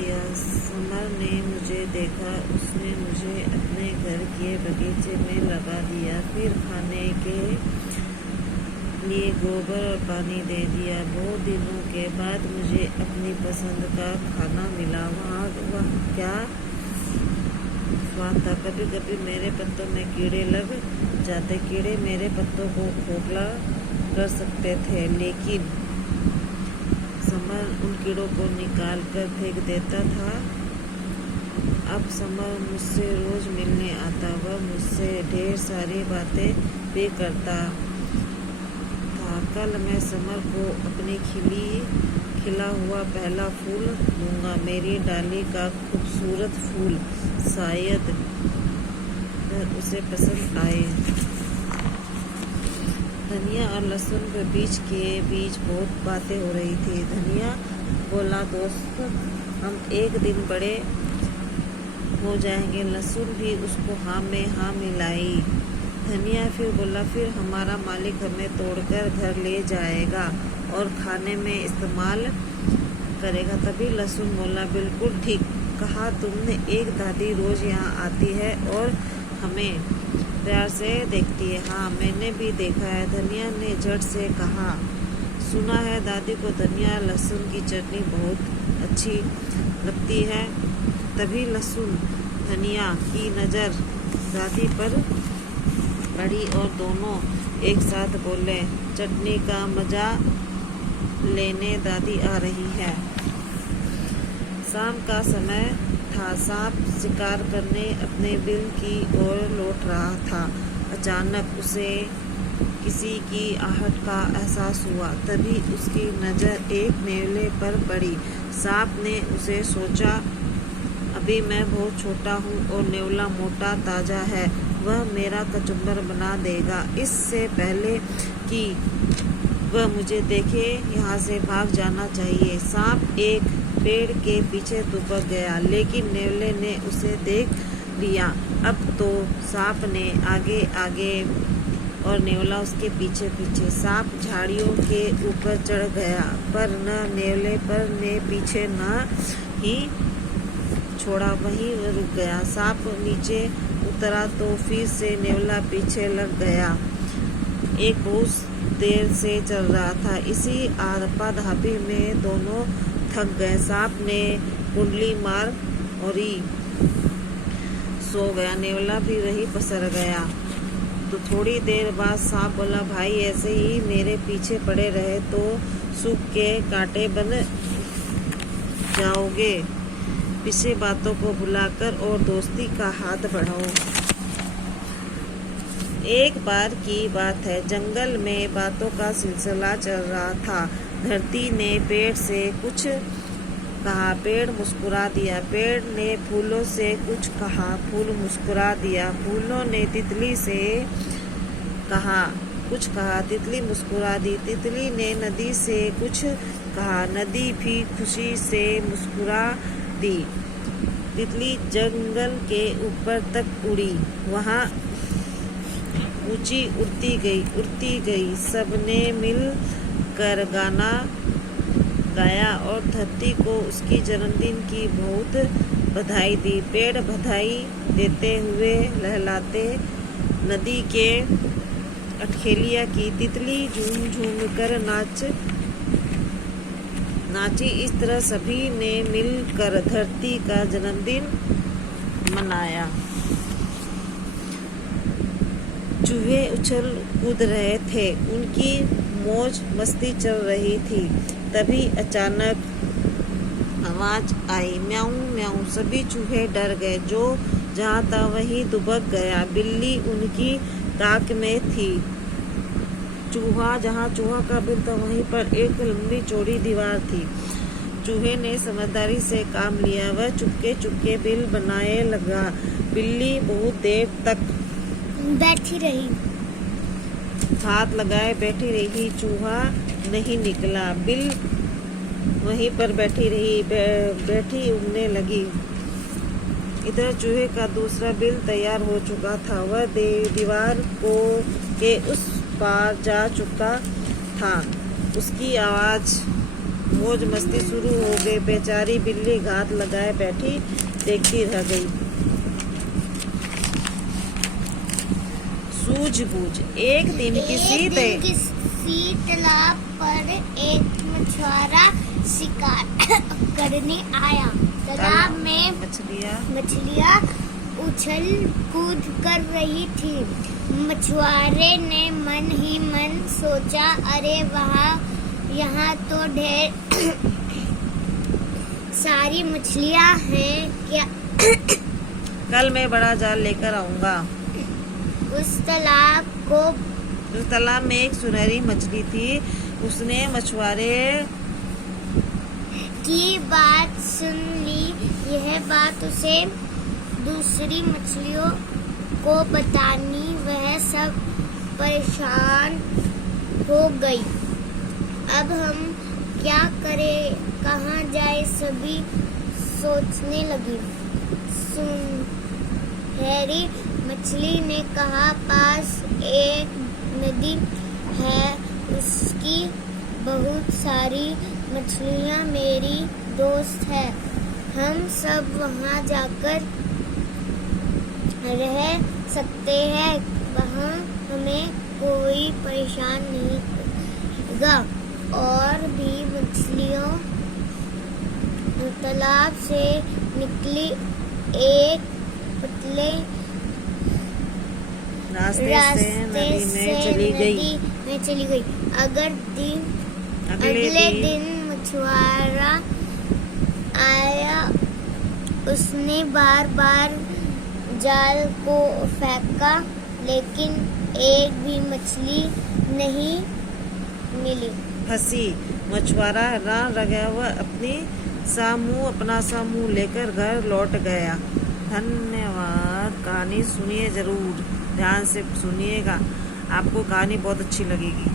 दिया। समर ने मुझे देखा, उसने मुझे अपने घर के बगीचे में लगा दिया, फिर खाने के लिए गोबर और पानी दे दिया। बहुत दिनों के बाद मुझे अपनी पसंद का खाना मिला। वह क्या स्वाद था। कभी कभी मेरे पत्तों में कीड़े लग जाते। कीड़े मेरे पत्तों को खोखला कर सकते थे, लेकिन समर उन कीड़ों को निकाल कर फेंक देता था। अब समर मुझसे रोज मिलने आता। वह मुझसे ढेर सारी बातें भी करता था। कल मैं समर को अपनी खिला हुआ पहला फूल दूंगा, मेरी डाली का खूबसूरत फूल, शायद उसे पसंद आए। धनिया और लहसुन के बीच बहुत बातें हो रही थी। धनिया बोला, दोस्त, हम एक दिन बड़े हो जाएंगे। लहसुन भी उसको हाँ में हाँ मिलाई। धनिया फिर बोला, फिर हमारा मालिक हमें तोड़कर घर ले जाएगा और खाने में इस्तेमाल करेगा। तभी लहसुन बोला, बिल्कुल ठीक कहा तुमने। एक दादी रोज यहाँ आती है और हमें प्यार से देखती है। हाँ, मैंने भी देखा है, धनिया ने झट से कहा। सुना है दादी को धनिया लहसुन की चटनी बहुत अच्छी लगती है। तभी लहसुन धनिया की नज़र दादी पर पड़ी और दोनों एक साथ बोले, चटनी का मज़ा लेने दादी आ रही है। शाम का समय था। सांप शिकार करने अपने बिल की ओर लौट रहा था। अचानक उसे किसी की आहट का एहसास हुआ। तभी उसकी नज़र एक नेवले पर पड़ी। सांप ने उसे सोचा, अभी मैं बहुत छोटा हूँ और नेवला मोटा ताज़ा है, वह मेरा कचुम्बर बना देगा। इससे पहले कि वह मुझे देखे, यहाँ से भाग जाना चाहिए। सांप एक पेड़ के पीछे दुबक गया, लेकिन नेवले ने उसे देख लिया। अब तो सांप ने आगे आगे और नेवला उसके पीछे पीछे। सांप झाड़ियों के ऊपर चढ़ गया, पर न नेवले पर ने पीछे न ही छोड़ा, वहीं रुक गया। सांप नीचे उतरा तो फिर से नेवला पीछे लग गया। एक बहुत देर से चल रहा था। इसी आपाधापी में दोनों थक गए। सांप ने कुंडली मार और ही सो गया। नेवला भी वही पसर गया। तो थोड़ी देर बाद सांप बोला, भाई ऐसे ही मेरे पीछे पड़े रहे तो सूख के कांटे बन जाओगे। पीछे बातों को भुलाकर और दोस्ती का हाथ बढ़ाओ। एक बार की बात है, जंगल में बातों का सिलसिला चल रहा था। धरती ने पेड़ से कुछ कहा, पेड़ मुस्कुरा दिया। पेड़ ने फूलों से कुछ कहा, फूल मुस्कुरा दिया। फूलों ने तितली से कुछ कहा, तितली मुस्कुरा दी। तितली ने नदी से कुछ कहा, नदी भी खुशी से मुस्कुरा दी। तितली जंगल के ऊपर तक उड़ी, वहाँ ऊंची उड़ती गई। सबने मिल कर गाना गाया और धरती को उसकी जन्मदिन की बहुत बधाई दी। पेड़ बधाई देते हुए लहलाते नदी के अटखेलिया की। तितली झूम झूम कर नाची। इस तरह सभी ने मिलकर धरती का जन्मदिन मनाया। चूहे उछल कूद रहे थे, उनकी मौज मस्ती चल रही थी। तभी अचानक आवाज आई, म्याऊं म्याऊं। सभी चूहे डर गए। जो जहाँ था वहीं दुबक गया। बिल्ली उनकी ताक में थी। जहाँ चूहा का बिल था वहीं पर एक लंबी चौड़ी दीवार थी। चूहे ने समझदारी से काम लिया। वह चुपके चुपके बिल बनाए लगा। बिल्ली बहुत देर तक बैठी रही, हाथ लगाए बैठी रही। चूहा नहीं निकला। बिल वहीं पर बैठी उगने लगी। इधर चूहे का दूसरा बिल तैयार हो चुका था। वह दीवार के उस पार जा चुका था। उसकी आवाज मौज मस्ती शुरू हो गई। बेचारी बिल्ली घात लगाए बैठी देखती रह गई। सूझबूझ। एक दिन किसी तालाब पर एक मछुआरा शिकार करने आया। तालाब में मछलियाँ उछल कूद कर रही थी। मछुआरे ने मन ही मन सोचा, अरे यहाँ तो ढेर सारी मछलियाँ हैं क्या। कल मैं बड़ा जाल लेकर आऊंगा। उस तालाब में एक सुनहरी मछली थी। उसने मछुआरे की बात सुन ली। यह बात उसे दूसरी मछलियों को बतानी, वह सब परेशान हो गई। अब हम क्या करें, कहाँ जाए, सभी सोचने लगी। सुनहरी मछली ने कहा, पास एक नदी है, उसकी बहुत सारी मछलियाँ मेरी दोस्त है। हम सब वहाँ जाकर रह सकते हैं, वहाँ हमें कोई परेशान नहीं करेगा। और भी मछलियों तालाब से निकली, एक पतले रास्ते से नदी में चली गई। अगले दिन मछुआरा आया। उसने बार बार जाल को फेंका, लेकिन एक भी मछली नहीं मिली। फंसी। मछुआरा हैरान रह गया। वह अपना सा मुंह लेकर घर लौट गया। धन्यवाद। कहानी सुनिए जरूर, ध्यान से सुनिएगा, आपको कहानी बहुत अच्छी लगेगी।